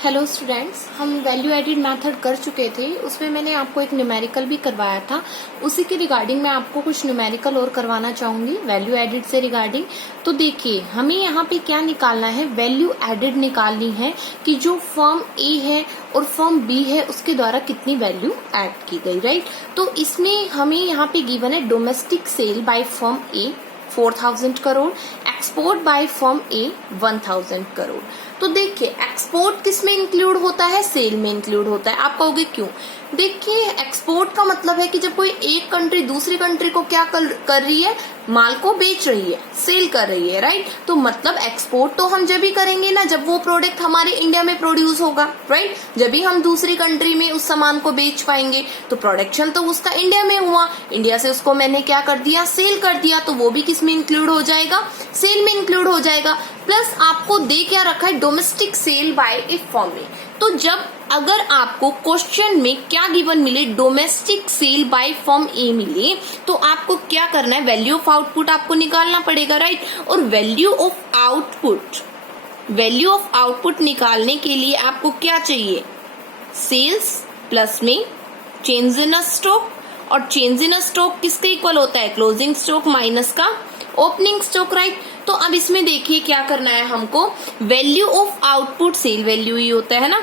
Hello students, हम value added method कर चुके थे। उसमें मैंने आपको एक न्यूमेरिकल भी करवाया था। उसी के रिगार्डिंग मैं आपको कुछ न्यूमेरिकल और करवाना चाहूंगी वैल्यू एडिड से रिगार्डिंग। तो देखिए, हमें यहाँ पे क्या निकालना है, वैल्यू एडिड निकालनी है कि जो फर्म ए है और फर्म बी है उसके द्वारा कितनी वैल्यू ऐड की गई, राइट। तो इसमें हमें यहाँ पे गिवन है domestic sale by firm A 4000 crore, export by firm A 1000 crore. तो देखिए, एक्सपोर्ट किस में इंक्लूड होता है, सेल में इंक्लूड होता है। आप कहोगे क्यों? देखिए, एक्सपोर्ट का मतलब है कि जब कोई एक कंट्री दूसरी कंट्री को क्या कर रही है, माल को बेच रही है, सेल कर रही है, राइट। तो मतलब एक्सपोर्ट तो हम जब भी करेंगे ना जब वो प्रोडक्ट हमारे इंडिया में प्रोड्यूस होगा, राइट। जब भी हम दूसरी कंट्री में उस सामान को बेच पाएंगे तो प्रोडक्शन तो उसका इंडिया में हुआ, इंडिया से उसको मैंने क्या कर दिया, सेल कर दिया। तो वो भी किस में इंक्लूड हो जाएगा, सेल में इंक्लूड हो जाएगा। प्लस आपको दे क्या रखा है, domestic sale bye a firm ए। तो जब अगर आपको क्वेश्चन में क्या गिवन मिले, डोमेस्टिक सेल बाय फर्म ए मिले, तो आपको क्या करना है, वैल्यू ऑफ आउटपुट आपको निकालना पड़ेगा, राइट। और वैल्यू ऑफ आउटपुट निकालने के लिए आपको क्या चाहिए, सेल्स प्लस में चेंज इन स्टॉक, और चेंज इन स्टॉक किसके इक्वल होता है, क्लोजिंग स्टॉक माइनस का ओपनिंग स्टॉक, राइट। तो अब इसमें देखिए क्या करना है हमको, value of output sale value ही होता है ना।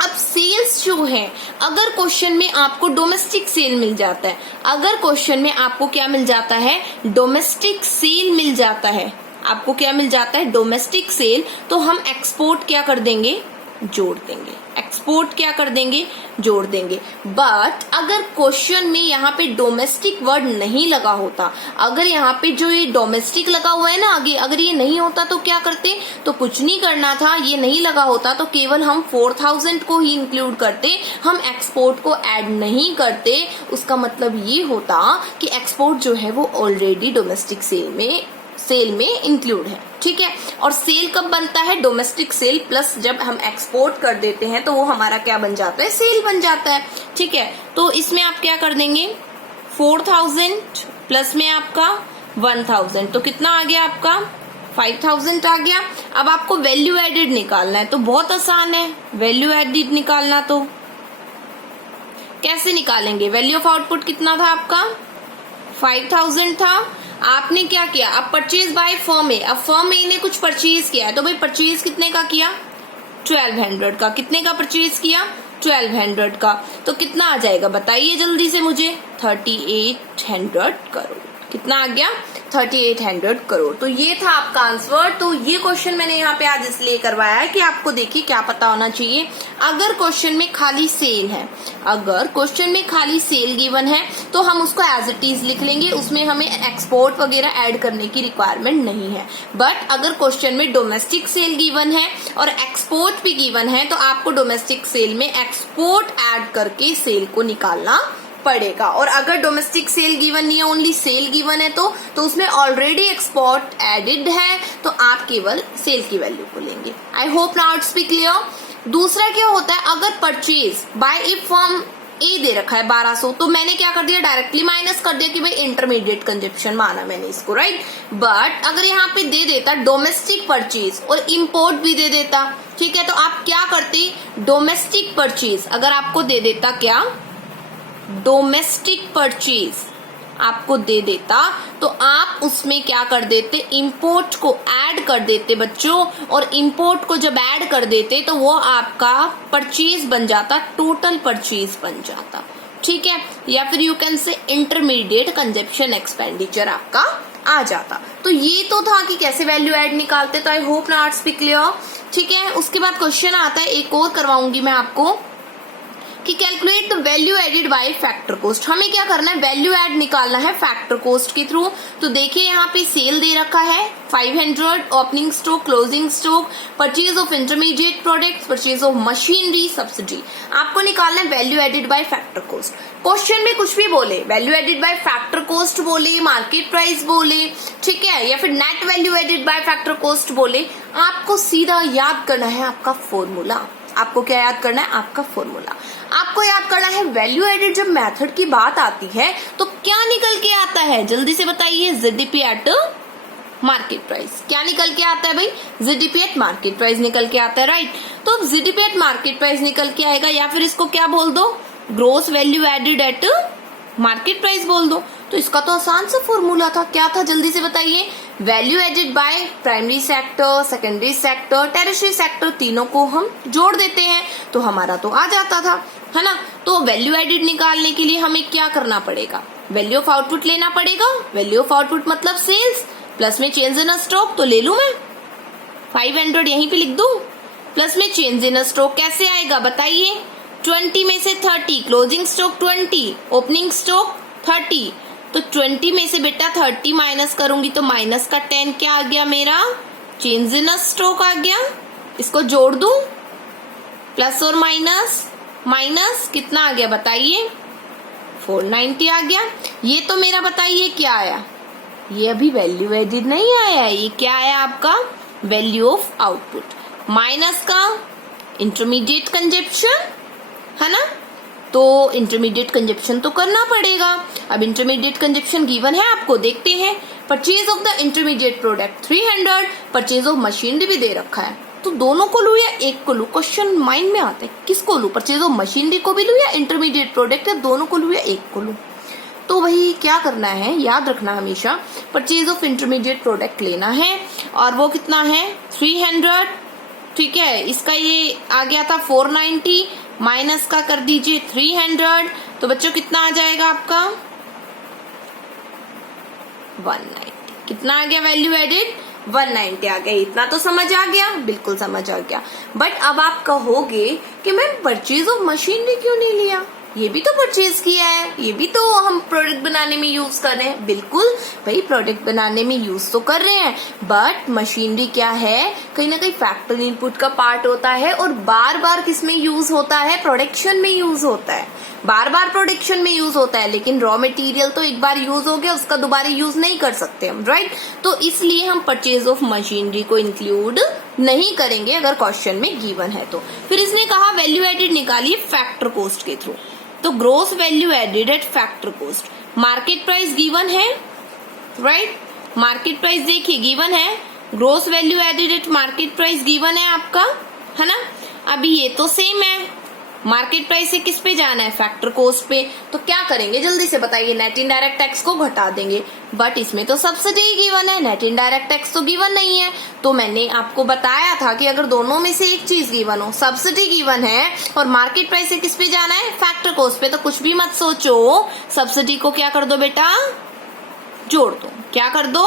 अब सेल्स जो है, अगर क्वेश्चन में आपको डोमेस्टिक सेल मिल जाता है, अगर क्वेश्चन में आपको क्या मिल जाता है, डोमेस्टिक सेल मिल जाता है, आपको क्या मिल जाता है, डोमेस्टिक सेल, तो हम एक्सपोर्ट क्या कर देंगे, जोड़ देंगे। एक्सपोर्ट क्या कर देंगे, जोड़ देंगे। बट अगर क्वेश्चन में यहाँ पे डोमेस्टिक वर्ड नहीं लगा होता, अगर यहाँ पे जो ये डोमेस्टिक लगा हुआ है ना आगे, अगर ये नहीं होता तो क्या करते, तो कुछ नहीं करना था। ये नहीं लगा होता तो केवल हम 4000 को ही इंक्लूड करते, हम एक्सपोर्ट को ऐड नहीं करते। उसका मतलब ये होता कि एक्सपोर्ट जो है वो ऑलरेडी डोमेस्टिक सेल में इंक्लूड है, ठीक है। और सेल कब बनता है, डोमेस्टिक सेल प्लस जब हम एक्सपोर्ट कर देते हैं तो वो हमारा क्या बन जाता है, सेल बन जाता है, ठीक है। तो इसमें आप क्या कर देंगे, 4000 प्लस में आपका 1000, तो कितना आ गया आपका, 5000 आ गया। अब आपको वैल्यू एडिड निकालना है, तो बहुत आसान है वैल्यू एडिड निकालना। तो कैसे निकालेंगे, वैल्यू ऑफ आउटपुट कितना था आपका, 5000 था। आपने क्या किया, अब परचेज बाय फर्म ए, अब फर्म ए ने कुछ परचेज किया है, तो भाई परचेज कितने का किया, 1200 का। कितने का परचेज किया, 1200 का। तो कितना आ जाएगा बताइए जल्दी से मुझे, 3800 करोड़। कितना आ गया, 3800 करोड़। तो ये था आपका आंसर। तो ये क्वेश्चन मैंने यहाँ पे आज इसलिए करवाया है कि आपको देखिए क्या पता होना चाहिए। अगर क्वेश्चन में खाली सेल है, अगर क्वेश्चन में खाली सेल गिवन है तो हम उसको एज इट इज लिख लेंगे, उसमें हमें एक्सपोर्ट वगैरह ऐड करने की रिक्वायरमेंट नहीं है। बट अगर क्वेश्चन में डोमेस्टिक सेल गिवन है और एक्सपोर्ट भी गिवन है तो आपको डोमेस्टिक सेल में एक्सपोर्ट ऐड करके सेल को निकालना पड़ेगा। और अगर डोमेस्टिक सेल गिवन नहीं है, ओनली सेल गिवन है, तो उसमें ऑलरेडी एक्सपोर्ट एडिड है, तो आप केवल सेल की वैल्यू को लेंगे। I hope now it's be clear. दूसरा क्या होता है, अगर purchase by a firm a दे रखा है 1200, तो मैंने क्या कर दिया, डायरेक्टली माइनस कर दिया कि भाई इंटरमीडिएट कंजप्शन माना मैंने इसको, राइट। बट अगर यहाँ पे दे देता डोमेस्टिक परचेज और इम्पोर्ट भी दे देता, ठीक है, तो आप क्या करते, डोमेस्टिक परचेज अगर आपको दे देता, क्या डोमेस्टिक परचेज आपको दे देता, तो आप उसमें क्या कर देते, इंपोर्ट को ऐड कर देते बच्चों। और इंपोर्ट को जब ऐड कर देते तो वो आपका परचेज बन जाता, टोटल परचेज बन जाता, ठीक है। या फिर you can say intermediate consumption expenditure आपका आ जाता। तो ये तो था कि कैसे वैल्यू ऐड निकालते। तो I hope now it's be clear, ठीक है। उसके बाद क्वेश्चन आता है, एक और करवाऊंगी मैं आपको, कि calculate the value added by factor cost. हमें क्या करना है, वैल्यू ऐड निकालना है फैक्टर कॉस्ट के थ्रू। तो देखिए यहाँ पे सेल दे रखा है 500, opening stock, closing stock, purchase of intermediate products, purchase of machinery, subsidy. आपको निकालना है value added by factor cost. Question में कुछ भी बोले, value added by factor cost बोले, मार्केट प्राइस बोले, ठीक है, या फिर net value added by factor cost बोले, आपको सीधा याद करना है आपका फॉर्मूला। आपको क्या याद करना है, आपका फॉर्मूला। आपको याद करना है वैल्यू एडिड जब मेथड की बात आती है तो क्या निकल के आता है, जल्दी से बताइए, ZDP एट मार्केट प्राइस। क्या निकल के आता है भाई? जीडीपी एट मार्केट प्राइस निकल के आता है, राइट। तो अब जीडीपी एट मार्केट प्राइस निकल के आएगा, या फिर इसको क्या बोल दो, gross value added at market price बोल दो। तो इसका तो आसान सा फॉर्मूला था, क्या था जल्दी से बताइए? Value added by primary sector, secondary sector, tertiary sector, तीनों को हम जोड़ देते हैं तो हमारा तो आ जाता था, है ना। तो वैल्यू एडेड निकालने के लिए हमें क्या करना पड़ेगा? वैल्यू ऑफ आउटपुट लेना पड़ेगा। वैल्यू ऑफ आउटपुट मतलब सेल्स, प्लस में चेंज इन स्टॉक, तो ले लू मैं 500 यहीं पे लिख दू, प्लस में चेंज इन स्टॉक कैसे आएगा बताइए? 20 में से 30, क्लोजिंग स्टॉक 20, ओपनिंग स्टॉक 30, तो 20 में से बेटा 30 माइनस करूंगी तो माइनस का 10 क्या आ गया मेरा? चेंज इन स्टॉक आ गया। इसको जोड़ दूं, प्लस और माइनस, माइनस कितना आ गया बताइए? 490 आ गया। ये तो मेरा बताइए क्या आया? ये अभी वैल्यू एडिड नहीं आया, ये क्या आया आपका? वैल्यू ऑफ आउटपुट माइनस का इंटरमीडिएट कंजप्शन, है ना। तो इंटरमीडिएट कंजप्शन तो करना पड़ेगा। अब इंटरमीडिएट कंजप्शन गिवन है आपको, देखते हैं। Purchase of the intermediate product 300, purchase of machinery भी दे रखा है, तो दोनों को लू या एक को लू? क्वेश्चन माइंड में आता है, किसको लू? परचेज ऑफ मशीनरी को भी लू या इंटरमीडिएट प्रोडक्ट है, दोनों को लू या एक को लू? तो वही क्या करना है, याद रखना हमेशा, परचेज ऑफ इंटरमीडिएट प्रोडक्ट लेना है, और वो कितना है? 300, ठीक है। इसका ये आ गया था 490, माइनस का कर दीजिए 300, तो बच्चों कितना आ जाएगा आपका? 190। कितना आ गया वैल्यू एडेड? 190 आ गया। इतना तो समझ आ गया, बिल्कुल समझ आ गया। बट अब आप कहोगे कि मैम परचेज ऑफ मशीनरी क्यों नहीं लिया? ये भी तो परचेज किया है, ये भी तो हम प्रोडक्ट बनाने में यूज कर रहे हैं। बिल्कुल भाई, प्रोडक्ट बनाने में यूज तो कर रहे हैं, बट मशीनरी क्या है? कहीं ना कहीं फैक्ट्री इनपुट का पार्ट होता है, और बार बार किसमें यूज होता है? प्रोडक्शन में यूज होता है, बार बार प्रोडक्शन में यूज होता है। लेकिन रॉ मटेरियल तो एक बार यूज हो गया, उसका दोबारा यूज नहीं कर सकते हम, राइट। तो इसलिए हम परचेज ऑफ मशीनरी को इंक्लूड नहीं करेंगे अगर क्वेश्चन में गिवन है तो। फिर इसने कहा वैल्यू एडेड निकालिए फैक्टर कॉस्ट के थ्रू, तो gross value added at factor cost, market price given है, राइट। मार्केट प्राइस देखिए गिवन है, gross value added at market price given है आपका, है ना। अभी ये तो सेम है, मार्केट प्राइस से किस पे जाना है? फैक्टर कॉस्ट पे। तो क्या करेंगे जल्दी से बताइए? नेट इनडायरेक्ट टैक्स को घटा देंगे, बट इसमें तो सब्सिडी गिवन है, नेट इनडायरेक्ट टैक्स तो गिवन नहीं है। तो मैंने आपको बताया था कि अगर दोनों में से एक चीज गिवन हो, सब्सिडी गिवन है और मार्केट प्राइस से किस पे जाना है? फैक्टर कॉस्ट पे, तो कुछ भी मत सोचो, सब्सिडी को क्या कर दो बेटा? जोड़ दो। क्या कर दो?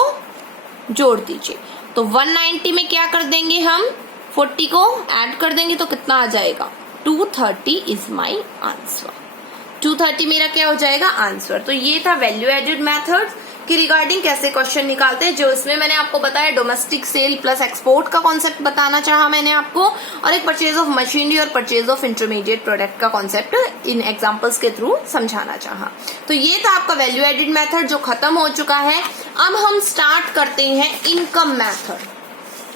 जोड़ दीजिए। तो 190 में क्या कर देंगे हम? 40 को ऐड कर देंगे, तो कितना आ जाएगा? 230 इज माई आंसर। 230 मेरा क्या हो जाएगा? आंसर। तो ये था वैल्यू एडेड मेथड की रिगार्डिंग कैसे क्वेश्चन निकालते हैं, जो इसमें मैंने आपको बताया डोमेस्टिक सेल प्लस एक्सपोर्ट का कॉन्सेप्ट बताना चाहा मैंने आपको, और एक परचेज ऑफ मशीनरी और परचेज ऑफ इंटरमीडिएट प्रोडक्ट का कॉन्सेप्ट इन एग्जांपल्स के थ्रू समझाना चाहा। तो ये था आपका वैल्यू एडेड मेथड जो खत्म हो चुका है। अब हम स्टार्ट करते हैं इनकम मेथड।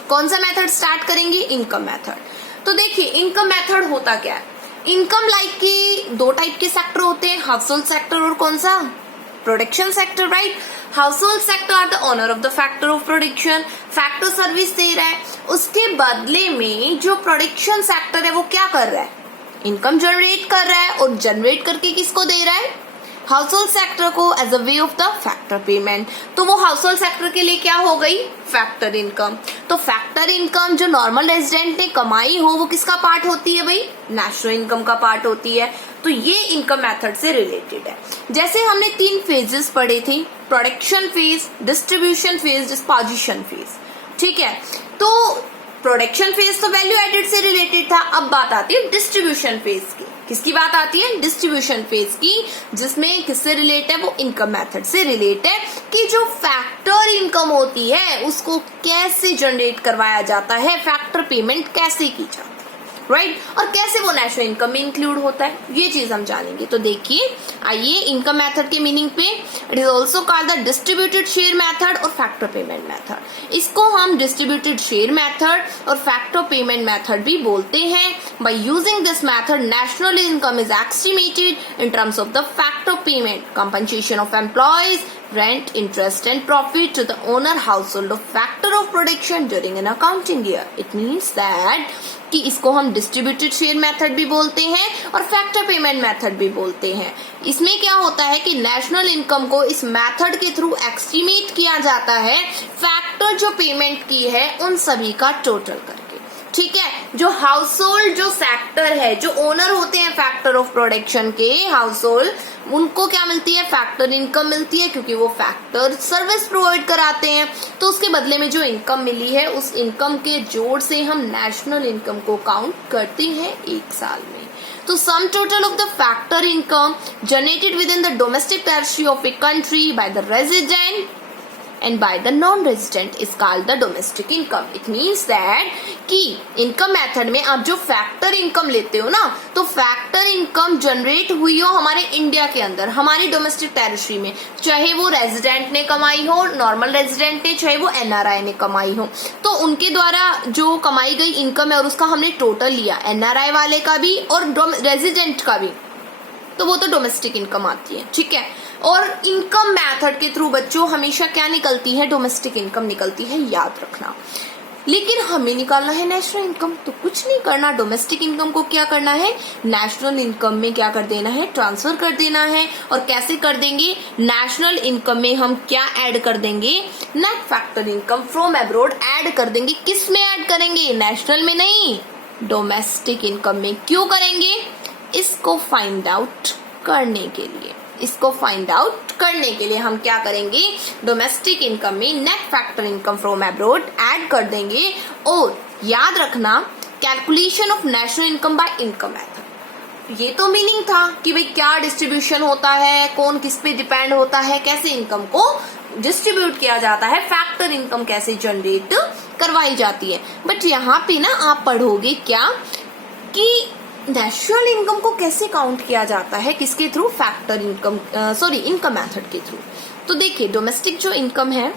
कौन सा मेथड स्टार्ट करेंगे? Income method. तो देखिए इनकम मेथड होता क्या है? इनकम लाइक की दो टाइप के सेक्टर होते हैं, हाउस होल्ड सेक्टर और कौन सा? Production sector, right. Household sector are the owner of the factor of production, factor service दे रहा है, उसके बदले में जो प्रोडक्शन सेक्टर है वो क्या कर रहा है? इनकम जनरेट कर रहा है, और जनरेट करके किसको दे रहा है? हाउस होल्ड सेक्टर को as a way of the factor payment. तो वो हाउस होल्ड सेक्टर के लिए क्या हो गई? Factor income. तो फैक्टर इनकम जो नॉर्मल रेजिडेंट ने कमाई हो वो किसका पार्ट होती है भाई? नेशनल इनकम का पार्ट होती है। तो ये इनकम मेथड से रिलेटेड है। जैसे हमने 3 फेजेस पढ़े थे, production phase, distribution phase, disposition phase, ठीक है। तो प्रोडक्शन फेज तो वैल्यू एडेड से रिलेटेड था। अब बात आती है डिस्ट्रीब्यूशन फेज की। किसकी बात आती है? डिस्ट्रीब्यूशन फेज की, जिसमें किससे रिलेट है? वो इनकम मेथड से रिलेट है कि जो फैक्टर इनकम होती है उसको कैसे जनरेट करवाया जाता है, फैक्टर पेमेंट कैसे की जाती है, राइट। और कैसे वो नेशनल इनकम में इंक्लूड होता है, ये चीज हम जानेंगे। तो देखिए आइए इनकम मेथड के मीनिंग पे। It is also called the distributed share method और फैक्टर पेमेंट मेथड। इसको हम डिस्ट्रीब्यूटेड शेयर मेथड और फैक्टर पेमेंट मेथड भी बोलते हैं। By using this method national income is estimated in terms of the factor payment, compensation of employees, rent, interest and profit to the owner household of factor of production during an accounting year. It means that कि इसको हम distributed share method भी बोलते हैं और factor payment method भी बोलते हैं। इसमें क्या होता है कि नेशनल इनकम को इस मेथड के थ्रू एस्टिमेट किया जाता है फैक्टर जो पेमेंट की है उन सभी का टोटल करके। ठीक है, जो हाउस होल्ड जो सेक्टर है, जो ओनर होते हैं फैक्टर ऑफ प्रोडक्शन के हाउस होल्ड, उनको क्या मिलती है? फैक्टर इनकम मिलती है, क्योंकि वो फैक्टर सर्विस प्रोवाइड कराते हैं। तो उसके बदले में जो इनकम मिली है उस इनकम के जोड़ से हम नेशनल इनकम को काउंट करते हैं एक साल में। तो sum total of the factor income generated with in the domestic territory of a country by the resident and by the non-resident is called the domestic income. It means that कि income method में आप जो factor income लेते हो ना, तो factor income generate हुई हो हमारे इंडिया के अंदर, हमारी डोमेस्टिक टेरिटरी में, चाहे वो रेजिडेंट ने कमाई हो, नॉर्मल रेजिडेंट ने, चाहे वो एनआरआई ने कमाई हो, तो उनके द्वारा जो कमाई गई इनकम है और उसका हमने टोटल लिया, एनआरआई वाले का भी और रेजिडेंट का भी, तो वो तो डोमेस्टिक इनकम आती है। ठीक है, और इनकम मेथड के थ्रू बच्चों हमेशा क्या निकलती है? डोमेस्टिक इनकम निकलती है, याद रखना। लेकिन हमें निकालना है नेशनल इनकम, तो कुछ नहीं करना, डोमेस्टिक इनकम को क्या करना है? नेशनल इनकम में क्या कर देना है? ट्रांसफर कर देना है। और कैसे कर देंगे? नेशनल इनकम में हम क्या ऐड कर देंगे? Net factor income from abroad add कर देंगे। किस में ऐड करेंगे? नेशनल में नहीं, डोमेस्टिक इनकम में। क्यों करेंगे? इसको फाइंड आउट करने के लिए। इसको फाइंड आउट करने के लिए हम क्या करेंगे? डोमेस्टिक इनकम में net factor income from abroad add कर देंगे। और याद रखना, calculation of national income by income method, ये तो मीनिंग था कि भाई क्या डिस्ट्रीब्यूशन होता है, कौन किस पे डिपेंड होता है, कैसे इनकम को डिस्ट्रीब्यूट किया जाता है, फैक्टर इनकम कैसे जनरेट करवाई जाती है। बट यहाँ पे ना आप पढ़ोगे क्या कि नेशनल इनकम को कैसे काउंट किया जाता है, किसके through? Factor income, income method के थ्रू। तो देखिए, डोमेस्टिक जो इनकम है,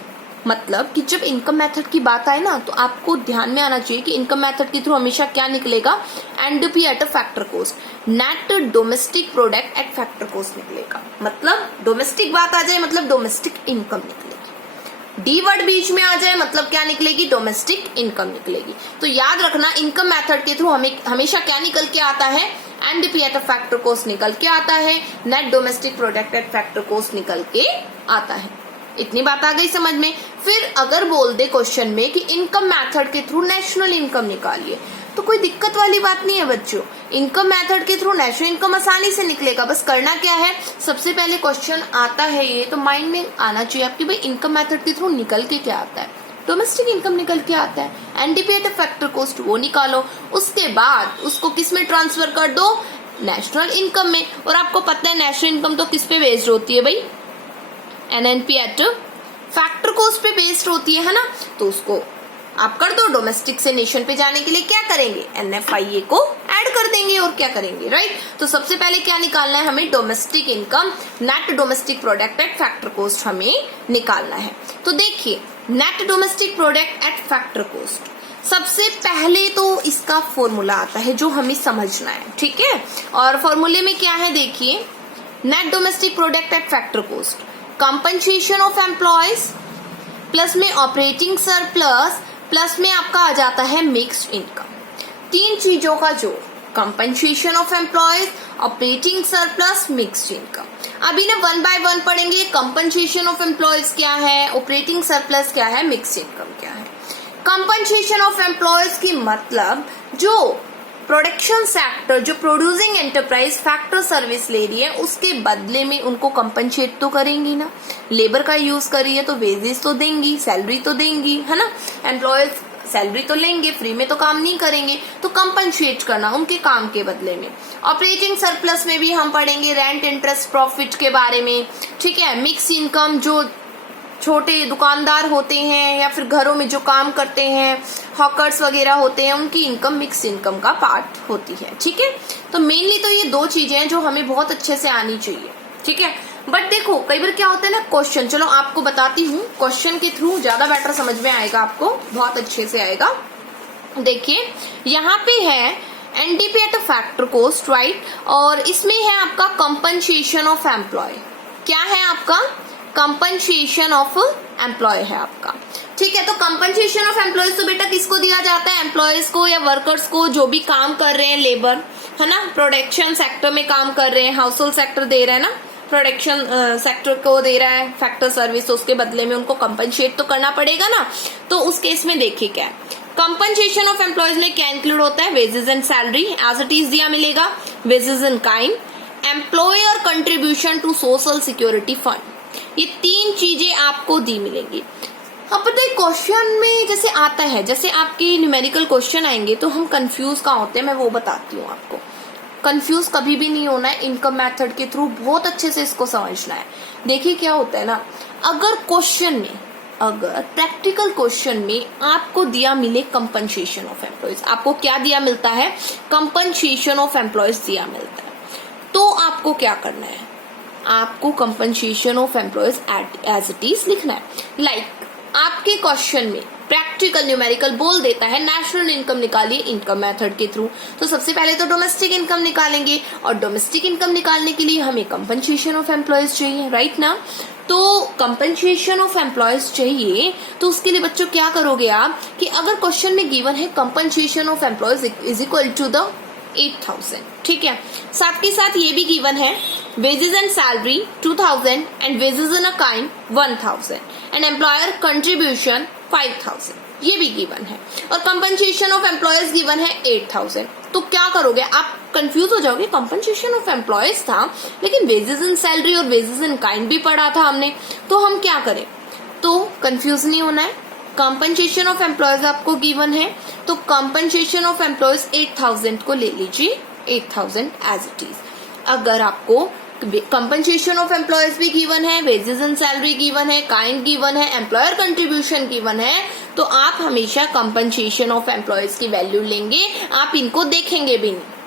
मतलब कि जब इनकम मेथड की बात आए ना, तो आपको ध्यान में आना चाहिए कि इनकम मेथड के थ्रू हमेशा क्या निकलेगा? NDP at a factor cost, net domestic product at factor cost निकलेगा। मतलब डोमेस्टिक बात आ जाए मतलब डोमेस्टिक इनकम निकलेगी, डी वर्ड बीच में आ जाए मतलब क्या निकलेगी? डोमेस्टिक इनकम निकलेगी। तो याद रखना, इनकम मेथड के थ्रू हमें हमेशा क्या निकल के आता है? NDP at a factor cost निकल के आता है, net domestic product at factor cost निकल के आता है। इतनी बात आ गई समझ में? फिर अगर बोल दे क्वेश्चन में कि इनकम मेथड के थ्रू नेशनल इनकम निकालिए, तो कोई दिक्कत वाली बात नहीं है बच्चों। इनकम मेथड के थ्रू नेशनल इनकम आसानी से निकलेगा। बस करना क्या है, सबसे पहले क्वेश्चन आता है ये तो माइंड में आना चाहिए आपकी, भाई इनकम मेथड के थ्रू निकल के क्या आता है? डोमेस्टिक इनकम निकल के आता है। एनडीपी एट फैक्टर कॉस्ट वो निकालो, उसके बाद उसको किस में ट्रांसफर कर दो? नेशनल इनकम में। और आपको पता है नेशनल इनकम तो किस पे बेस्ड होती है भाई? एनएनपी एट फैक्टर कॉस्ट पे बेस्ड होती है ना। तो उसको आप कर दो, डोमेस्टिक से नेशन पे जाने के लिए क्या करेंगे? एनएफआईए को ऐड कर देंगे और क्या करेंगे, राइट? तो सबसे पहले क्या निकालना है हमें? Domestic income, net domestic product at factor cost हमें निकालना है। तो देखिए, net domestic product at factor cost, सबसे पहले तो इसका फॉर्मूला आता है जो हमें समझना है, ठीक है? और फॉर्मूले में क्या है देखिए, net domestic product at factor cost, compensation of employees plus में ऑपरेटिंग सरप्लस प्लस में आपका आ जाता है मिक्स्ड इनकम। तीन चीजों का जोड़, compensation of employees, operating surplus, mixed income. अभी ना वन बाय वन पढ़ेंगे। कंपनसेशन ऑफ एम्प्लॉयज क्या है, ऑपरेटिंग सरप्लस क्या है, मिक्स्ड इनकम क्या है। कंपनसेशन ऑफ एम्प्लॉयज की मतलब जो प्रोडक्शन सेक्टर, जो प्रोड्यूसिंग एंटरप्राइज फैक्टर सर्विस ले रही है, उसके बदले में उनको कंपनसेट तो करेंगी ना। लेबर का यूज कर रही है तो वेजेस तो देंगी, सैलरी तो देंगी, है ना। एम्प्लॉयज सैलरी तो लेंगे, फ्री में तो काम नहीं करेंगे, तो कंपनसेट करना उनके काम के बदले में। ऑपरेटिंग सरप्लस में भी हम पढ़ेंगे रेंट, इंटरेस्ट, प्रॉफिट के बारे में, ठीक है। मिक्स इनकम, जो छोटे दुकानदार होते हैं या फिर घरों में जो काम करते हैं, हॉकर्स वगैरह होते हैं, उनकी इनकम मिक्स इनकम का पार्ट होती है, ठीक है। तो मेनली तो ये दो चीजें हैं जो हमें बहुत अच्छे से आनी चाहिए, ठीक है। बट देखो कई बार क्या होता है ना, क्वेश्चन, चलो आपको बताती हूँ, क्वेश्चन के थ्रू ज्यादा बेटर समझ में आएगा, आपको बहुत अच्छे से आएगा। देखिए यहाँ पे है NDP at a factor cost, right, और इसमें है आपका कंपनसेशन ऑफ एम्प्लॉय। क्या है आपका कंपनसेशन ऑफ एम्प्लॉय है आपका। ठीक है, तो कंपनसेशन ऑफ एम्प्लॉयज तो बेटा किसको दिया जाता है? एम्प्लॉयज को या वर्कर्स को, जो भी काम कर रहे हैं, लेबर है ना, प्रोडक्शन सेक्टर में काम कर रहे हैं, हाउस होल्ड सेक्टर दे रहा है ना, प्रोडक्शन सेक्टर को दे रहा है फैक्टर सर्विस, तो उसके बदले में उनको कंपनसेट तो करना पड़ेगा ना। तो उस केस में देखिए क्या है, कंपनसेशन ऑफ एम्प्लॉयज में क्या इंक्लूड होता है? Wages and salary as it is दिया मिलेगा, wages in kind, employer contribution to social security fund, ये तीन चीजें आपको दी मिलेंगी। अब पता है क्वेश्चन में जैसे आता है, जैसे आपके न्यूमेरिकल क्वेश्चन आएंगे तो हम कंफ्यूज कहाँ होते हैं, मैं वो बताती हूँ आपको। कंफ्यूज कभी भी नहीं होना है, इनकम मेथड के थ्रू बहुत अच्छे से इसको समझना है। देखिए क्या होता है ना, अगर क्वेश्चन में, अगर प्रैक्टिकल क्वेश्चन में आपको दिया मिले कंपनसेशन ऑफ एम्प्लॉयज, आपको क्या दिया मिलता है? कंपनसेशन ऑफ एम्प्लॉयज दिया मिलता है, तो आपको क्या करना है? आपको compensation of employees as it is लिखना है। लाइक आपके क्वेश्चन में प्रैक्टिकल न्यूमेरिकल बोल देता है नेशनल इनकम निकालिए इनकम मेथड के थ्रू, तो सबसे पहले तो डोमेस्टिक इनकम निकालेंगे, और डोमेस्टिक इनकम निकालने के लिए हमें कंपनसेशन ऑफ एम्प्लॉयज चाहिए, राइट ना। तो कंपनसेशन ऑफ एम्प्लॉयज चाहिए, तो उसके लिए बच्चों क्या करोगे आप कि अगर क्वेश्चन में गिवन है compensation of employees is equal to the 8,000, ठीक है, साथ के साथ ये भी गिवन है wages and salary 2,000 and wages in a kind 1,000 and employer contribution 5,000, ये भी गिवन है, और कंपनसेशन ऑफ एम्प्लॉयज गिवन है 8,000। तो क्या करोगे आप? कंफ्यूज हो जाओगे, कंपनसेशन ऑफ एम्प्लॉयज था लेकिन वेजेस इन सैलरी और वेजेस इन काइंड भी पढ़ा था हमने, तो हम क्या करें? तो कंफ्यूज नहीं होना है, कंपनसेशन ऑफ एम्प्लॉयज आपको गिवन है, तो कंपनसेशन ऑफ एम्प्लॉयज 8,000 को ले लीजिए, 8,000 एज इट इज। अगर आपको कंपनसेशन ऑफ एम्प्लॉयज भी गिवन है, वेजेस एंड सैलरी गिवन है, काइंड गिवन है, एम्प्लॉयर कंट्रीब्यूशन गिवन है, तो आप हमेशा कंपनसेशन ऑफ एम्प्लॉयज की वैल्यू लेंगे, आप इनको देखेंगे भी नहीं,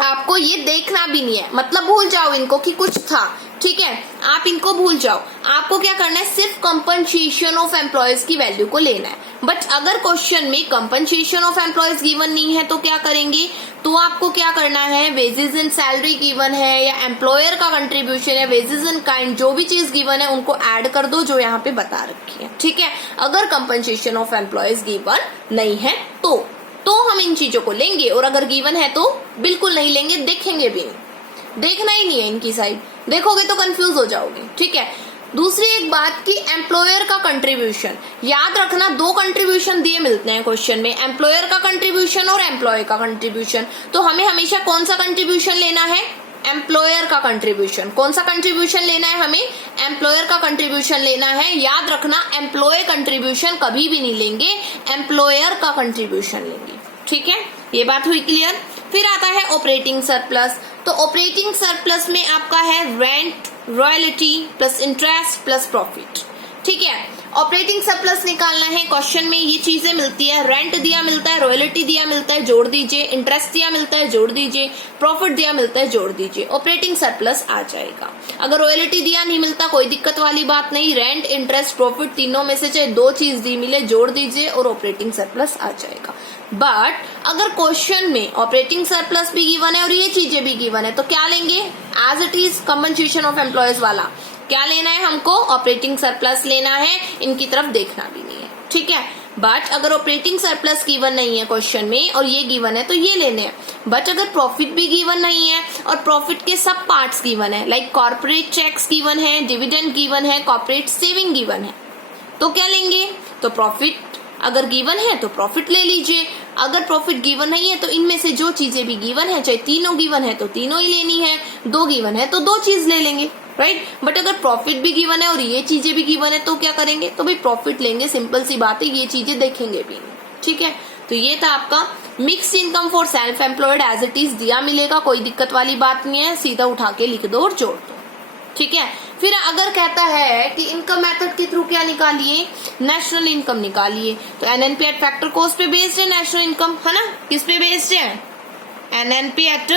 आपको ये देखना भी नहीं है, मतलब भूल जाओ इनको कि कुछ था, ठीक है, आप इनको भूल जाओ। आपको क्या करना है? सिर्फ कंपनसेशन ऑफ एम्प्लॉयज की वैल्यू को लेना है। बट अगर क्वेश्चन में कंपनसेशन ऑफ एम्प्लॉयज गिवन नहीं है तो क्या करेंगे? तो आपको क्या करना है? वेजेस इन सैलरी गिवन है या एम्प्लॉयर का कंट्रीब्यूशन है, वेजेस इन काइंड, जो भी चीज गिवन है उनको ऐड कर दो जो यहाँ पे बता रखी है, ठीक है। अगर कंपनसेशन ऑफ एम्प्लॉयज गिवन नहीं है तो हम इन चीजों को लेंगे, और अगर गिवन है तो बिल्कुल नहीं लेंगे, देखेंगे भी नहीं, देखना ही नहीं है इनकी साइड, देखोगे तो कंफ्यूज हो जाओगे, ठीक है। दूसरी एक बात कि एम्प्लॉयर का कंट्रीब्यूशन, याद रखना 2 कंट्रीब्यूशन दिए मिलते हैं क्वेश्चन में, एम्प्लॉयर का कंट्रीब्यूशन और एम्प्लॉय का कंट्रीब्यूशन। तो हमें हमेशा कौन सा कंट्रीब्यूशन लेना है? एम्प्लॉयर का कंट्रीब्यूशन। कौन सा कंट्रीब्यूशन लेना है? हमें एम्प्लॉयर का कंट्रीब्यूशन लेना है। याद रखना एम्प्लॉय कंट्रीब्यूशन कभी भी नहीं लेंगे, एम्प्लॉयर का कंट्रीब्यूशन लेंगे, ठीक है। ये बात हुई क्लियर। फिर आता है ऑपरेटिंग सरप्लस। तो ऑपरेटिंग सरप्लस में आपका है rent, royalty plus interest plus profit, ठीक है। ऑपरेटिंग सरप्लस निकालना है, क्वेश्चन में ये चीजें मिलती है, रेंट दिया मिलता है, रॉयल्टी दिया मिलता है, जोड़ दीजिए, इंटरेस्ट दिया मिलता है, जोड़ दीजिए, प्रॉफिट दिया मिलता है, जोड़ दीजिए, ऑपरेटिंग सरप्लस आ जाएगा। अगर रॉयल्टी दिया नहीं मिलता कोई दिक्कत वाली बात नहीं, रेंट, इंटरेस्ट, प्रॉफिट तीनों में से चाहे 2 चीज दी मिले, जोड़ दीजिए और ऑपरेटिंग सरप्लस आ जाएगा। बट अगर क्वेश्चन में ऑपरेटिंग सरप्लस भी गिवन है और ये चीजें भी गिवन है तो क्या लेंगे? As it is compensation of employees वाला क्या लेना है हमको? ऑपरेटिंग सरप्लस लेना है, इनकी तरफ देखना भी नहीं है, ठीक है। बट अगर ऑपरेटिंग सरप्लस गिवन नहीं है क्वेश्चन में और ये गिवन है तो ये लेने हैं। बट अगर प्रॉफिट भी गिवन नहीं है और प्रॉफिट के सब पार्ट्स गिवन है, लाइक कॉर्पोरेट चेक्स गिवन है, डिविडेंड गिवन है, कॉर्पोरेट सेविंग गिवन है, तो क्या लेंगे? तो प्रॉफिट अगर गिवन है तो प्रॉफिट ले लीजिए, अगर प्रॉफिट गिवन नहीं है तो इनमें से जो चीजें भी गिवन है, चाहे तीनों गिवन है तो तीनों ही लेनी है, 2 गिवन है तो 2 चीज ले लेंगे, राइट। बट अगर प्रॉफिट भी गिवन है और ये चीजें भी गिवन है तो क्या करेंगे? तो भाई प्रॉफिट लेंगे, सिंपल सी बात है, ये चीजें देखेंगे भी नहीं, ठीक है। तो ये था आपका mixed income for self employed, as it is दिया मिलेगा, कोई दिक्कत वाली बात नहीं है, सीधा उठा के लिख दो और जोड़ दो, ठीक है। फिर अगर कहता है कि इनकम मेथड के थ्रू क्या निकालिए? नेशनल इनकम निकालिए, तो एनएनपी एट फैक्टर कॉस्ट पे बेस्ड है नेशनल इनकम, है ना। किस पे बेस्ड है? एनएनपी एट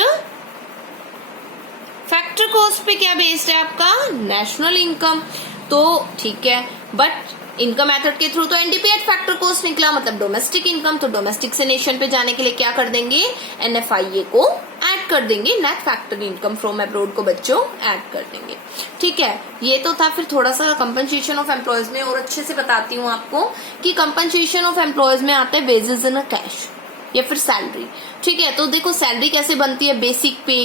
फैक्टर कॉस्ट पे क्या बेस्ड है आपका? National income. तो ठीक है, बट इनकम मेथड के थ्रू तो एनडीपी एट फैक्टर कॉस्ट निकला, मतलब डोमेस्टिक इनकम, तो डोमेस्टिक से नेशन पे जाने के लिए क्या कर देंगे? एनएफआईए को ऐड ऐड कर देंगे net factory income from abroad को बच्चों ऐड कर देंगे। ठीक है, ये तो था। फिर थोड़ा सा कंपनसेशन ऑफ एम्प्लॉयज में और अच्छे से बताती हूँ आपको कि कंपनसेशन ऑफ एम्प्लॉयज में आता है वेजेस इन कैश या फिर सैलरी। ठीक है, तो देखो सैलरी कैसे बनती है, बेसिक पे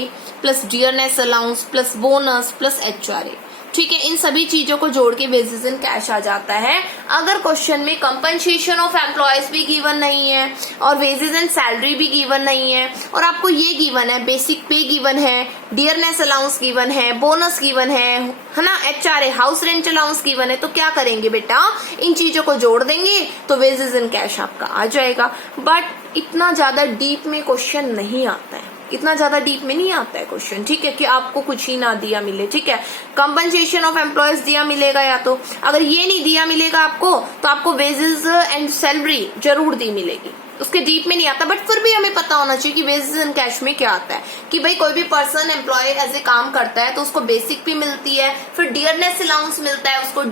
plus dearness allowance plus bonus plus HRA। ठीक है, इन सभी चीजों को जोड़ के वेजेस इन कैश आ जाता है। अगर क्वेश्चन में कंपनसेशन ऑफ एम्प्लॉयज भी गिवन नहीं है और वेजेस एंड सैलरी भी गिवन नहीं है और आपको ये गिवन है, बेसिक पे गिवन है, डियरनेस अलाउंस गिवन है, बोनस गिवन है ना, HRA house rent allowance given है, तो क्या करेंगे बेटा, इन चीजों को जोड़ देंगे तो वेजेस इन कैश आपका आ जाएगा। बट इतना ज्यादा डीप में क्वेश्चन नहीं आता है, इतना ज्यादा डीप में नहीं आता है क्वेश्चन। ठीक है, कि आपको कुछ ही ना दिया मिले। ठीक है, कंपनसेशन ऑफ एम्प्लॉयज दिया मिलेगा, या तो अगर ये नहीं दिया मिलेगा आपको तो आपको वेजेस एंड सैलरी जरूर दी मिलेगी, उसके डीप में नहीं आता। बट फिर भी हमें पता होना चाहिए कि वेजेस एंड कैश में क्या आता है, कि भाई कोई भी पर्सन एम्प्लॉय एज ए काम करता है तो उसको बेसिक भी मिलती है, फिर डियरनेस अलाउंस मिलता है उसको,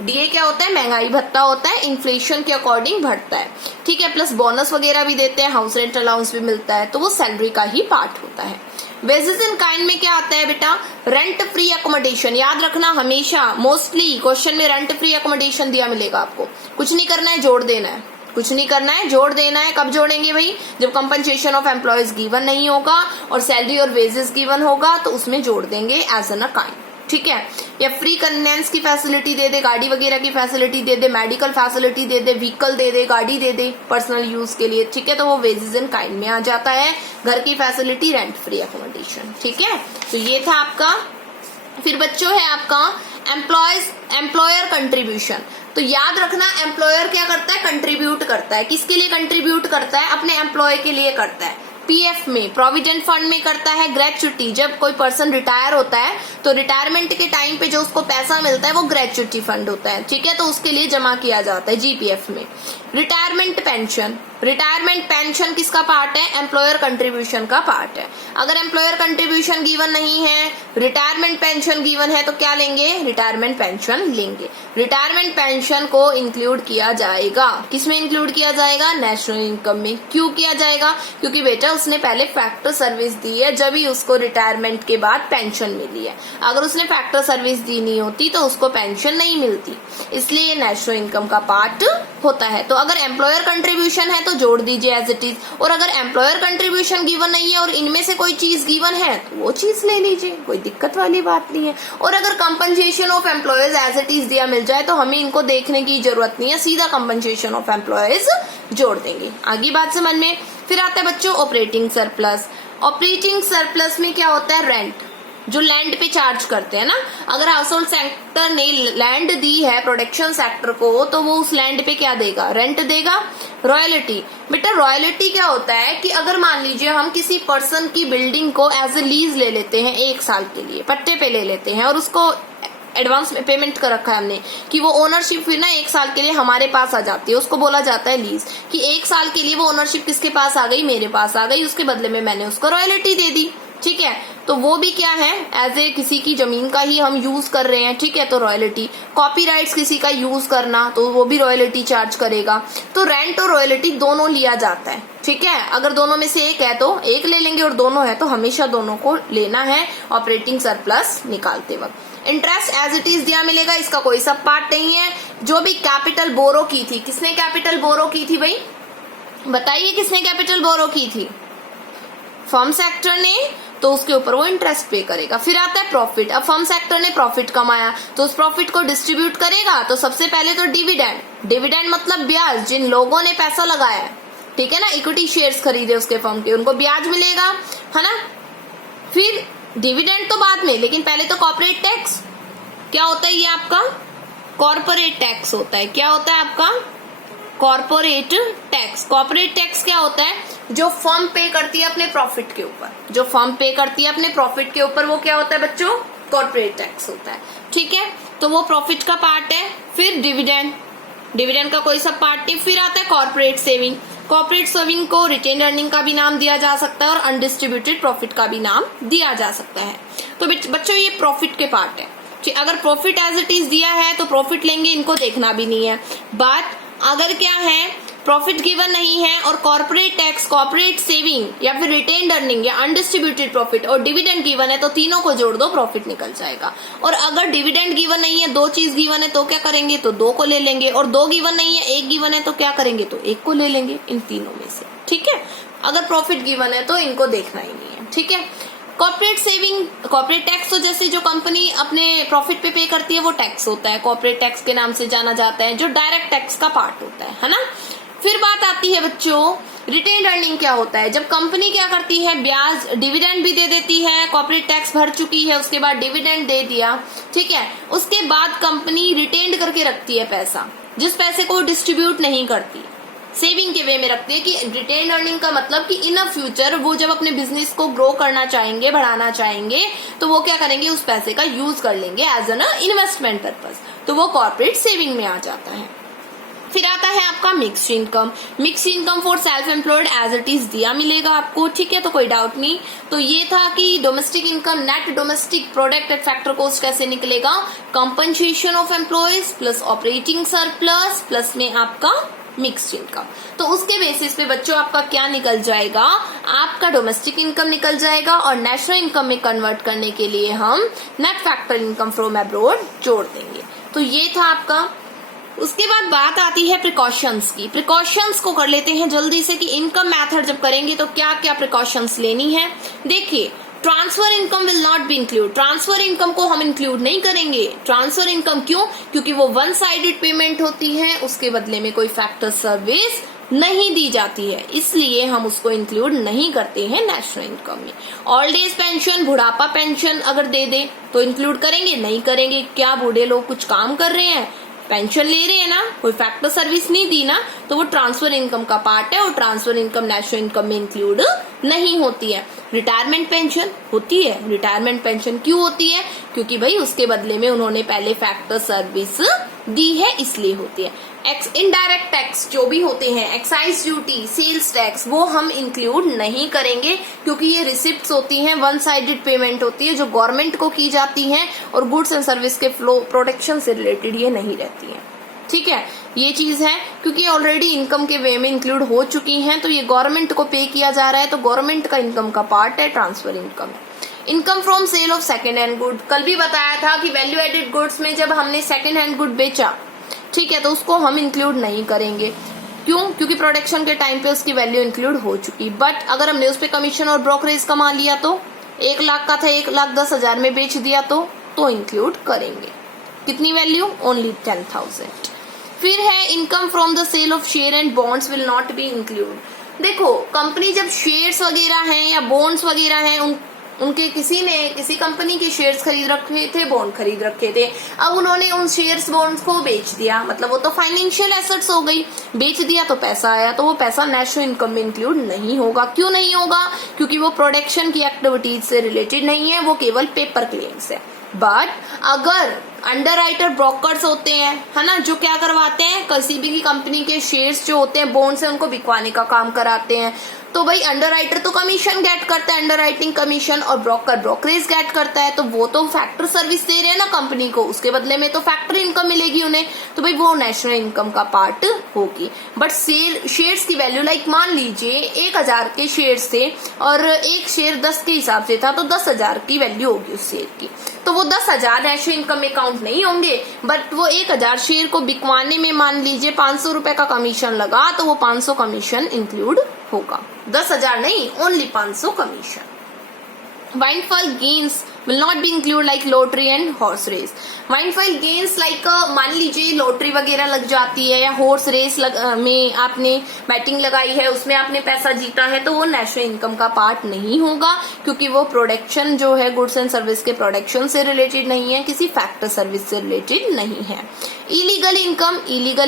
डीए क्या होता है, महंगाई भत्ता होता है, इन्फ्लेशन के अकॉर्डिंग बढ़ता है। ठीक है, प्लस बोनस वगैरह भी देते हैं, हाउस रेंट अलाउंस भी मिलता है, तो वो सैलरी का ही पार्ट होता है। वेजेस इन काइंड में क्या आता है बेटा, रेंट फ्री एकोमोडेशन। याद रखना हमेशा, मोस्टली क्वेश्चन में रेंट फ्री एकोमोडेशन दिया मिलेगा आपको। कुछ नहीं करना है, जोड़ देना है, कुछ नहीं करना है, जोड़ देना है। कब जोड़ेंगे भाई, जब कंपनसेशन ऑफ एम्प्लॉयज गिवन नहीं होगा और सैलरी और वेजेस गिवन होगा तो उसमें जोड़ देंगे एज एन अ काइंड। ठीक है, या फ्री कन्वेंस की फैसिलिटी दे दे, गाड़ी वगैरह की फैसिलिटी दे दे, मेडिकल फैसिलिटी दे दे, व्हीकल दे दे, गाड़ी दे दे पर्सनल यूज के लिए। ठीक है, तो वो वेजेस इन काइंड में आ जाता है। घर की फैसिलिटी, रेंट फ्री एकोमोडेशन। ठीक है, तो ये था आपका। फिर बच्चों है आपका एम्प्लॉयर कंट्रीब्यूशन। तो याद रखना, एम्प्लॉयर क्या करता है, कंट्रीब्यूट करता है। किसके लिए कंट्रीब्यूट करता है, अपने एम्प्लॉय के लिए करता है। पीएफ में, प्रोविडेंट फंड में करता है। ग्रेच्युटी, जब कोई पर्सन रिटायर होता है तो रिटायरमेंट के टाइम पे जो उसको पैसा मिलता है वो ग्रेच्युटी फंड होता है। ठीक है, तो उसके लिए जमा किया जाता है जीपीएफ में। रिटायरमेंट पेंशन, रिटायरमेंट पेंशन किसका पार्ट है, एम्प्लॉयर कंट्रीब्यूशन का पार्ट है। अगर एम्प्लॉयर कंट्रीब्यूशन गिवन नहीं है, रिटायरमेंट पेंशन गिवन है, तो क्या लेंगे, रिटायरमेंट पेंशन लेंगे। रिटायरमेंट पेंशन को इंक्लूड किया जाएगा, किसमें इंक्लूड किया जाएगा, नेशनल इनकम में। क्यों किया जाएगा, क्योंकि बेटा उसने पहले फैक्टर सर्विस दी है, जब ही उसको रिटायरमेंट के बाद पेंशन मिली है। अगर उसने फैक्टर सर्विस दी नहीं होती तो उसको पेंशन नहीं मिलती, इसलिए ये नेशनल इनकम का पार्ट होता है। तो अगर एम्प्लॉयर कंट्रीब्यूशन है तो जोड़ दीजिए एज इट इज, और अगर एम्प्लॉयर कंट्रीब्यूशन गिवन नहीं है और इनमें से कोई चीज गिवन है तो वो चीज ले लीजिए, कोई दिक्कत वाली बात नहीं है। और अगर compensation of employees as it is दिया मिल जाए तो हमें इनको देखने की जरूरत नहीं है, सीधा कंपनसेशन ऑफ एम्प्लॉयज जोड़ देंगे। आगे बात समझ में। फिर आता है बच्चों ऑपरेटिंग सरप्लस। ऑपरेटिंग सरप्लस में क्या होता है, रेंट, जो लैंड पे चार्ज करते हैं ना। अगर हाउस होल्ड सेक्टर ने लैंड दी है प्रोडक्शन सेक्टर को तो वो उस लैंड पे क्या देगा, रेंट देगा। रॉयल्टी, बेटा रॉयल्टी क्या होता है कि अगर मान लीजिए हम किसी पर्सन की बिल्डिंग को एज ए लीज ले लेते हैं, 1 साल के लिए पट्टे पे ले लेते हैं और उसको एडवांस में पेमेंट कर रखा है हमने कि वो ओनरशिप फिर ना 1 साल के लिए हमारे पास आ जाती है, उसको बोला जाता है लीज। कि 1 साल के लिए वो ओनरशिप किसके पास आ गई, मेरे पास आ गई, उसके बदले में मैंने उसको रॉयल्टी दे दी। ठीक है, तो वो भी क्या है, एज ए किसी की जमीन का ही हम यूज कर रहे हैं। ठीक है, तो रॉयल्टी। कॉपीराइट्स किसी का यूज करना तो वो भी रॉयल्टी चार्ज करेगा। तो रेंट और रॉयल्टी दोनों लिया जाता है। ठीक है, अगर दोनों में से एक है तो एक ले लेंगे और दोनों है तो हमेशा दोनों को लेना है ऑपरेटिंग सरप्लस निकालते वक्त। इंटरेस्ट एज इट इज दिया मिलेगा, इसका कोई सब पार्ट नहीं है। जो भी कैपिटल बोरो की थी, किसने कैपिटल बोरो की थी भाई, बताइए किसने कैपिटल बोरो की थी, फर्म सेक्टर ने, तो उसके ऊपर वो इंटरेस्ट पे करेगा। फिर आता है प्रॉफिट। अब फर्म सेक्टर ने प्रॉफिट कमाया तो उस प्रॉफिट को डिस्ट्रीब्यूट करेगा। तो सबसे पहले तो डिविडेंड, डिविडेंड मतलब ब्याज, जिन लोगों ने पैसा लगाया, ठीक है ना, इक्विटी शेयर्स खरीदे उसके फर्म के, उनको ब्याज मिलेगा, है ना। फिर डिविडेंड तो बाद में, लेकिन पहले तो कॉर्पोरेट टैक्स। क्या होता है ये आपका, कॉर्पोरेट टैक्स होता है। क्या होता है आपका, कॉर्पोरेट टैक्स। कॉर्पोरेट टैक्स क्या होता है, जो फर्म पे करती है अपने प्रॉफिट के ऊपर, जो फर्म पे करती है अपने प्रॉफिट के ऊपर, वो क्या होता है बच्चों, कॉर्पोरेट टैक्स होता है। ठीक है, तो वो प्रॉफिट का पार्ट है। फिर डिविडेंड, डिविडेंड का कोई सब पार्ट नहीं। फिर आता है कॉर्पोरेट सेविंग। कॉर्पोरेट सेविंग को रिटेन अर्निंग का भी नाम दिया जा सकता है और अनडिस्ट्रीब्यूटेड प्रॉफिट का भी नाम दिया जा सकता है। तो बच्चों ये प्रॉफिट के पार्ट है। अगर प्रॉफिट एज इट इज दिया है तो प्रॉफिट लेंगे, इनको देखना भी नहीं है। बात अगर क्या है, प्रॉफिट गिवन नहीं है और कॉर्पोरेट टैक्स, कॉर्पोरेट सेविंग या फिर रिटेन्ड अर्निंग या अनडिस्ट्रीब्यूटेड प्रॉफिट और डिविडेंड गिवन है, तो तीनों को जोड़ दो, प्रॉफिट निकल जाएगा। और अगर डिविडेंड गिवन नहीं है, 2 चीज गिवन है, तो क्या करेंगे, तो 2 को ले लेंगे, और 2 गिवन नहीं है, 1 गिवन है, तो क्या करेंगे, तो 1 को ले लेंगे इन तीनों में से। ठीक है, अगर प्रॉफिट गिवन है तो इनको देखना ही नहीं है। ठीक है, कॉर्पोरेट सेविंग, कॉर्पोरेट टैक्स तो जैसे जो कंपनी अपने प्रॉफिट पे करती है वो टैक्स होता है, कॉर्पोरेट टैक्स के नाम से जाना जाता है, जो डायरेक्ट टैक्स का पार्ट होता है ना। फिर बात आती है बच्चों, रिटेन्ड अर्निंग क्या होता है। जब कंपनी क्या करती है, ब्याज डिविडेंड भी दे देती है, कॉर्पोरेट टैक्स भर चुकी है, उसके बाद डिविडेंड दे दिया, ठीक है, उसके बाद कंपनी रिटेन्ड करके रखती है पैसा, जिस पैसे को डिस्ट्रीब्यूट नहीं करती, सेविंग के वे में रखती है। कि रिटेन अर्निंग का मतलब कि इन अ फ्यूचर वो जब अपने बिजनेस को ग्रो करना चाहेंगे, बढ़ाना चाहेंगे, तो वो क्या करेंगे, उस पैसे का यूज कर लेंगे एज एन इन्वेस्टमेंट पर्पस, तो वो कॉर्पोरेट सेविंग में आ जाता है। फिर आता है आपका mixed income. Mixed income for self employed as it is दिया मिलेगा आपको, ठीक है, तो कोई डाउट नहीं। तो ये था कि domestic income, net domestic product at factor cost कैसे निकलेगा, compensation of employees plus operating surplus plus में आपका मिक्स्ड इनकम। तो उसके बेसिस पे बच्चों आपका क्या निकल जाएगा, आपका डोमेस्टिक इनकम निकल जाएगा, और नेशनल इनकम में कन्वर्ट करने के लिए हम net factor income from abroad जोड़ देंगे। तो ये था आपका। उसके बाद बात आती है प्रिकॉशंस की। प्रिकॉशंस को कर लेते हैं जल्दी से कि इनकम मेथड जब करेंगे तो क्या क्या प्रिकॉशंस लेनी है। देखिए, transfer income will not be include, transfer income को हम इंक्लूड नहीं करेंगे। ट्रांसफर इनकम क्यों, क्योंकि वो वन साइडेड पेमेंट होती है, उसके बदले में कोई फैक्टर सर्विस नहीं दी जाती है, इसलिए हम उसको इंक्लूड नहीं करते हैं नेशनल इनकम में। ओल्ड एज पेंशन, बुढ़ापा पेंशन अगर दे दे तो इंक्लूड करेंगे, नहीं करेंगे। क्या बूढ़े लोग कुछ काम कर रहे हैं, पेंशन ले रहे हैं ना, कोई फैक्टर सर्विस नहीं दी ना, तो वो ट्रांसफर इनकम का पार्ट है, और ट्रांसफर इनकम नेशनल इनकम में इंक्लूड नहीं होती है। रिटायरमेंट पेंशन होती है, रिटायरमेंट पेंशन क्यों होती है, क्योंकि भाई उसके बदले में उन्होंने पहले फैक्टर सर्विस दी है, इसलिए होती है। इनडायरेक्ट टैक्स जो भी होते हैं, एक्साइज ड्यूटी, सेल्स टैक्स, वो हम इंक्लूड नहीं करेंगे, क्योंकि ये रिसिप्ट्स होती हैं, वन साइडेड पेमेंट होती है, जो गवर्नमेंट को की जाती हैं, और गुड्स एंड सर्विस के फ्लो प्रोटेक्शन से रिलेटेड ये नहीं रहती है। ठीक है, ये चीज है, क्योंकि ऑलरेडी इनकम के वे में इंक्लूड हो चुकी हैं, तो ये गवर्नमेंट को पे किया जा रहा है, तो गवर्नमेंट का इनकम का पार्ट है, ट्रांसफर इनकम है। Income from sale of second hand good, कल भी बताया था कि वैल्यू एडेड गुड्स में जब हमने सेकेंड हैंड गुड बेचा, ठीक है, तो उसको हम इंक्लूड नहीं करेंगे। क्यों, क्योंकि प्रोडक्शन के टाइम पे उसकी वैल्यू इंक्लूड हो चुकी। बट अगर हमने उस पे कमीशन और ब्रोकरेज कमा लिया, तो 1 लाख का था, 1,10,000 में बेच दिया, तो इंक्लूड करेंगे। कितनी वैल्यू, ओनली 10,000। फिर है income from the sale of share and bonds will not be include. देखो, कंपनी जब शेयर्स वगैरह हैं या बॉन्ड्स वगैरह हैं, उनके किसी ने किसी कंपनी के शेयर्स खरीद रखे थे, बॉन्ड खरीद रखे थे, अब उन्होंने उन शेयर्स बॉन्ड्स को बेच दिया, मतलब वो तो फाइनेंशियल एसेट्स हो गई, बेच दिया तो पैसा आया, तो वो पैसा नेशनल इनकम में इंक्लूड नहीं होगा। क्यों नहीं होगा, क्योंकि वो प्रोडक्शन की एक्टिविटीज से रिलेटेड नहीं है, वो केवल पेपर क्लेम्स है। बट अगर अंडरराइटर ब्रोकर्स होते हैं, है ना, जो क्या करवाते हैं, किसी भी कंपनी के शेयर्स जो होते हैं, बॉन्ड्स है, उनको बिकवाने का काम कराते हैं, तो भाई अंडरराइटर तो कमीशन गेट करता है, अंडरराइटिंग कमीशन, और ब्रोकर ब्रोकरेज गेट करता है, तो वो तो फैक्टर सर्विस दे रहे हैं ना कंपनी को, उसके बदले में तो फैक्टर इनकम मिलेगी उन्हें, तो भाई वो नेशनल इनकम का पार्ट होगी। बट शेयर्स की वैल्यू, लाइक मान लीजिए 1,000 के शेयर्स थे और एक शेयर 10 के हिसाब से था, तो 10,000 की वैल्यू होगी उस शेयर की, तो वो 10,000 नेशनल इनकम में काउंट नहीं होंगे। बट वो 1,000 शेयर को बिकवाने में मान लीजिए 500 रुपए का कमीशन लगा, तो वो 500 कमीशन इंक्लूड होगा, 10,000 नहीं, only 500 commission. Windfall gains will not be include like lottery and horse race. Windfall gains like मान लीजिए लॉटरी वगैरह लग जाती है, या हॉर्स रेस में आपने बैटिंग लगाई है, उसमें आपने पैसा जीता है, तो वो नेशनल इनकम का पार्ट नहीं होगा, क्योंकि वो प्रोडक्शन जो है गुड्स एंड सर्विस के प्रोडक्शन से रिलेटेड नहीं है, किसी फैक्टर सर्विस से रिलेटेड नहीं है। इलीगल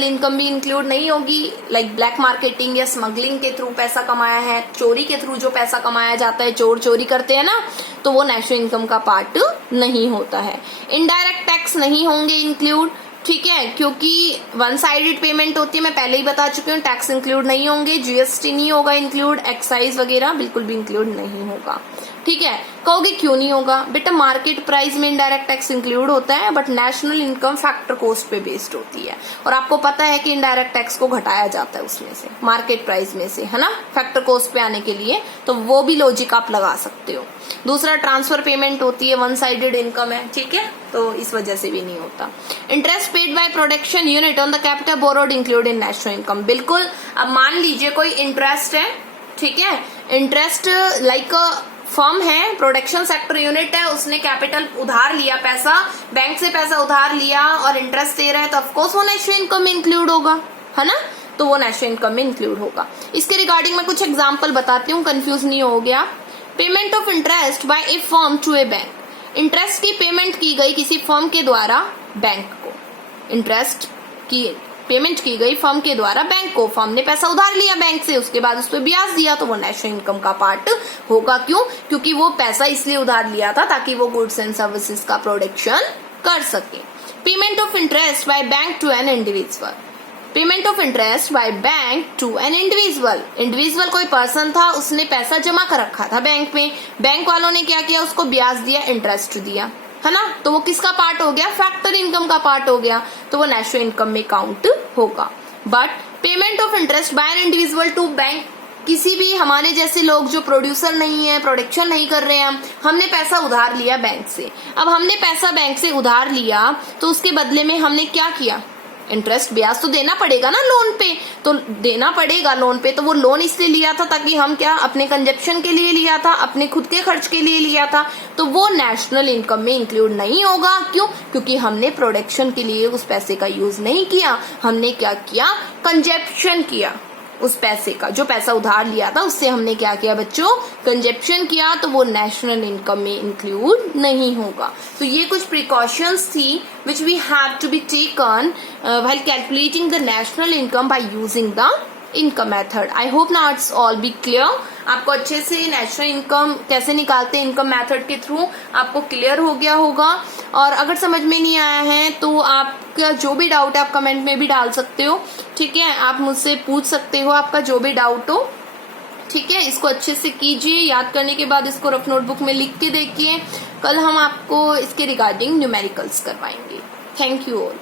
इनकम भी इंक्लूड नहीं होगी, लाइक ब्लैक मार्केटिंग या स्मगलिंग के थ्रू पैसा कमाया है, चोरी के थ्रू जो पैसा कमाया जाता है, चोर चोरी करते हैं ना, तो वो नेशनल इनकम का पार्ट नहीं होता है। इनडायरेक्ट टैक्स नहीं होंगे इंक्लूड, ठीक है, क्योंकि वन साइडेड पेमेंट होती है, मैं पहले ही बता चुकी हूँ, टैक्स इंक्लूड नहीं होंगे, जीएसटी नहीं होगा इंक्लूड, एक्साइज वगैरह बिल्कुल भी इंक्लूड नहीं होगा। ठीक है, कहोगे क्यों नहीं होगा? बेटा मार्केट प्राइस में इनडायरेक्ट टैक्स इंक्लूड होता है, but national income factor cost पे बेस्ड होती है, और आपको पता है कि इनडायरेक्ट टैक्स को घटाया जाता है उसमें से, मार्केट प्राइस में से, है ना, फैक्टर कॉस्ट पे आने के लिए, तो वो भी लॉजिक आप लगा सकते हो। दूसरा ट्रांसफर पेमेंट होती है, वन साइडेड इनकम है, ठीक है, तो इस वजह से भी नहीं होता। Interest paid by production unit on the capital borrowed include in national income, बिल्कुल। अब मान लीजिए कोई इंटरेस्ट है, ठीक है, इंटरेस्ट लाइक फर्म है, प्रोडक्शन सेक्टर यूनिट है, उसने कैपिटल उधार लिया, पैसा बैंक से पैसा उधार लिया और इंटरेस्ट दे रहा है, तो ऑफकोर्स वो नेशनल इनकम में इंक्लूड होगा, है ना, तो वो नेशनल इनकम में इंक्लूड होगा। इसके रिगार्डिंग मैं कुछ एग्जाम्पल बताती हूँ, कंफ्यूज नहीं हो गया। Payment of interest by a firm to a bank, interest की पेमेंट की गई किसी फर्म के द्वारा बैंक को, इंटरेस्ट की पेमेंट की गई फर्म के द्वारा बैंक को, फर्म ने पैसा उधार लिया बैंक से, उसके बाद उस पर ब्याज दिया, तो वो नेशनल इनकम का पार्ट होगा। क्यों? क्योंकि वो पैसा इसलिए उधार लिया था ताकि वो गुड्स एंड सर्विसेज का प्रोडक्शन कर सके। Payment of interest by bank to an individual, payment of interest by bank to an individual, individual कोई पर्सन था, उसने पैसा जमा कर रखा था बैंक में, बैंक वालों ने क्या किया, उसको ब्याज दिया, इंटरेस्ट दिया, है ना, तो वो किसका पार्ट हो गया? फैक्टर इनकम का पार्ट हो गया, तो वो नेशनल इनकम में काउंट होगा। But payment of interest by an individual to bank, किसी भी हमारे जैसे लोग जो प्रोड्यूसर नहीं है, प्रोडक्शन नहीं कर रहे हैं, हमने पैसा उधार लिया बैंक से। अब हमने पैसा बैंक से उधार लिया, तो उसके बदले में हमने क्या किया? इंटरेस्ट, ब्याज तो देना पड़ेगा ना लोन पे, तो देना पड़ेगा लोन पे, तो वो लोन इसलिए लिया था ताकि हम क्या, अपने कंजप्शन के लिए लिया था, अपने खुद के खर्च के लिए लिया था, तो वो नेशनल इनकम में इंक्लूड नहीं होगा। क्यों? क्योंकि हमने प्रोडक्शन के लिए उस पैसे का यूज नहीं किया, हमने क्या किया? कंजप्शन किया उस पैसे का, जो पैसा उधार लिया था उससे हमने क्या किया बच्चों? कंजप्शन किया, तो वो नेशनल इनकम में इंक्लूड नहीं होगा। तो ये कुछ प्रिकॉशंस थी which we have to be taken while calculating the national income by using the income method. I hope now it's all be clear. आपको अच्छे से नेशनल इनकम कैसे निकालते हैं इनकम मेथड के थ्रू आपको क्लियर हो गया होगा। और अगर समझ में नहीं आया है तो आपका जो भी डाउट है आप कमेंट में भी डाल सकते हो, ठीक है, आप मुझसे पूछ सकते हो आपका जो भी डाउट हो, ठीक है। इसको अच्छे से कीजिए, याद करने के बाद इसको रफ नोटबुक में लिख के देखिए। कल हम आपको इसके रिगार्डिंग न्यूमेरिकल्स करवाएंगे। Thank you all.